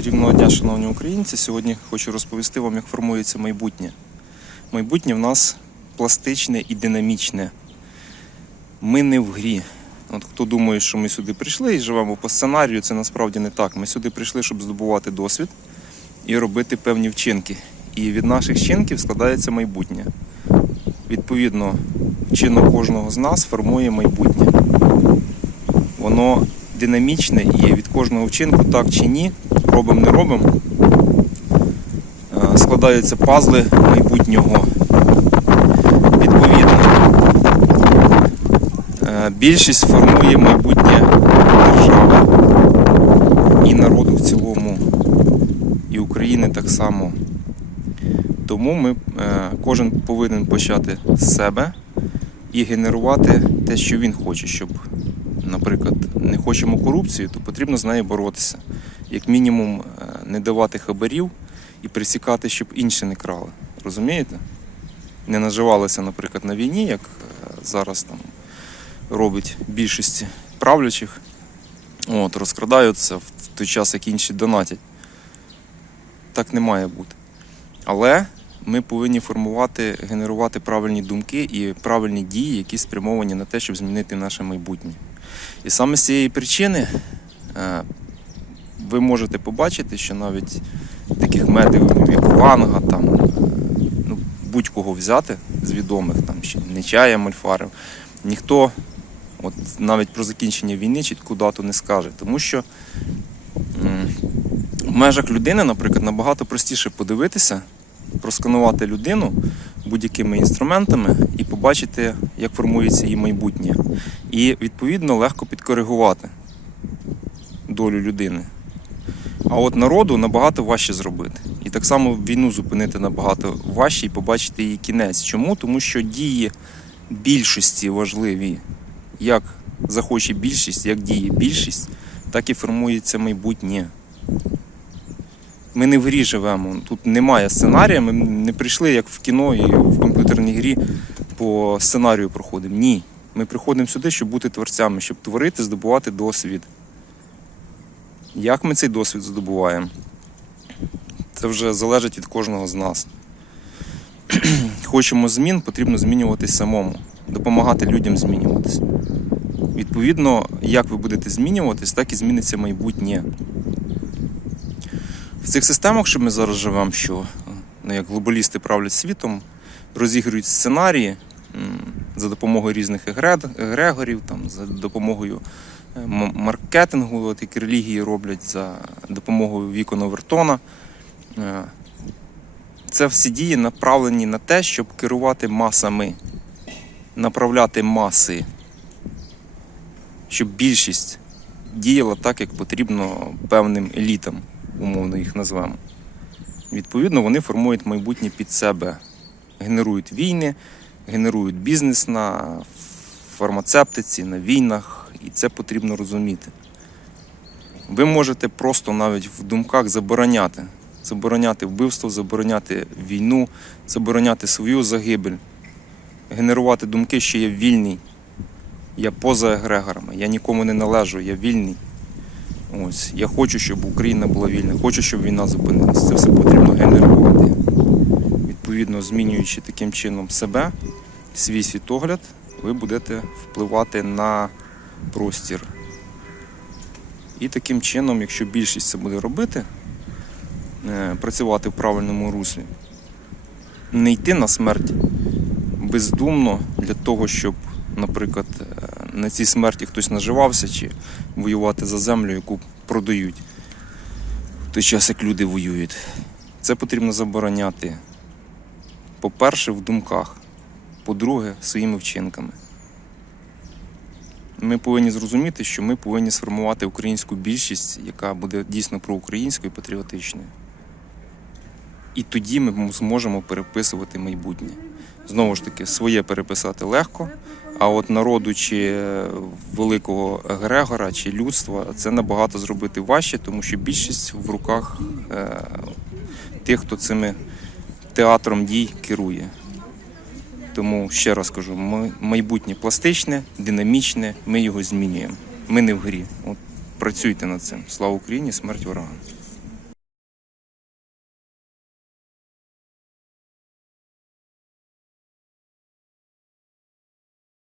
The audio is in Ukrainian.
Чарівного дня, шановні українці. Сьогодні хочу розповісти вам, як формується майбутнє. Майбутнє в нас пластичне і динамічне. Ми не в грі. От хто думає, що ми сюди прийшли і живемо по сценарію, це насправді не так. Ми сюди прийшли, щоб здобувати досвід і робити певні вчинки. І від наших вчинків складається майбутнє. Відповідно, вчинок кожного з нас формує майбутнє. Воно динамічне і від кожного вчинку, так чи ні, робимо не робимо, е, складаються пазли майбутнього. Відповідно, е, більшість формує майбутнє держави і народу в цілому, і України так само. Тому ми, е, кожен повинен почати з себе і генерувати те, що він хоче, щоб наприклад, не хочемо корупції, то потрібно з нею боротися. Як мінімум, е, не давати хабарів і присікати, щоб інші не крали. Розумієте? Не наживалися, наприклад, на війні, як е, зараз там робить більшості правлячих. От, розкрадаються в той час, як інші донатять. Так не має бути. Але ми повинні формувати, генерувати правильні думки і правильні дії, які спрямовані на те, щоб змінити наше майбутнє. І саме з цієї причини е, ви можете побачити, що навіть таких медіумів, як Ванга, там, ну, будь-кого взяти з відомих, там ще Нечая Мольфарів, ніхто от, навіть про закінчення війни чітку дату не скаже. Тому що в межах людини, наприклад, набагато простіше подивитися, просканувати людину будь-якими інструментами і побачити, як формується її майбутнє. І відповідно легко підкоригувати долю людини. А от народу набагато важче зробити. І так само війну зупинити набагато важче і побачити її кінець. Чому? Тому що дії більшості важливі. Як захоче більшість, як діє більшість, так і формується майбутнє. Ми не в грі живемо. Тут немає сценарія. Ми не прийшли як в кіно і в комп'ютерній грі по сценарію проходимо. Ні. Ми приходимо сюди, щоб бути творцями, щоб творити, здобувати досвід. Як ми цей досвід здобуваємо? Це вже залежить від кожного з нас. Хочемо змін, потрібно змінюватись самому, допомагати людям змінюватись. Відповідно, як ви будете змінюватись, так і зміниться майбутнє. В цих системах, що ми зараз живемо, що ну, як глобалісти правлять світом, розігрують сценарії за допомогою різних егрегорів, там, за допомогою маркетингу, от як релігії роблять, за допомогою вікон Овертона. Е, Це всі дії направлені на те, щоб керувати масами, направляти маси, щоб більшість діяла так, як потрібно певним елітам умовно їх назвемо. Відповідно, вони формують майбутнє під себе, генерують війни, генерують бізнес на фармацевтиці, на війнах, і це потрібно розуміти. Ви можете просто навіть в думках забороняти, забороняти вбивство, забороняти війну, забороняти свою загибель, генерувати думки, що я вільний, я поза егрегорами, я нікому не належу, я вільний. Ось, я хочу, щоб Україна була вільна, хочу, щоб війна зупинилася. Це все потрібно генерувати. Відповідно, змінюючи таким чином себе, свій світогляд, ви будете впливати на простір. І таким чином, якщо більшість це буде робити, е, працювати в правильному руслі, не йти на смерть бездумно для того, щоб, наприклад, е, на цій смерті хтось наживався чи воювати за землю, яку продають в той час, як люди воюють. Це потрібно забороняти. По-перше, в думках, по-друге, своїми вчинками. Ми повинні зрозуміти, що ми повинні сформувати українську більшість, яка буде дійсно проукраїнською і патріотичною. І тоді ми зможемо переписувати майбутнє. Знову ж таки, своє переписати легко, а от народу чи е, великого Грегора чи людства це набагато зробити важче, тому що більшість в руках е, тих, хто цими театром дій керує. Тому ще раз кажу, ми- майбутнє пластичне, динамічне, ми його змінюємо. Ми не в грі. От працюйте над цим. Слава Україні, смерть ворогам.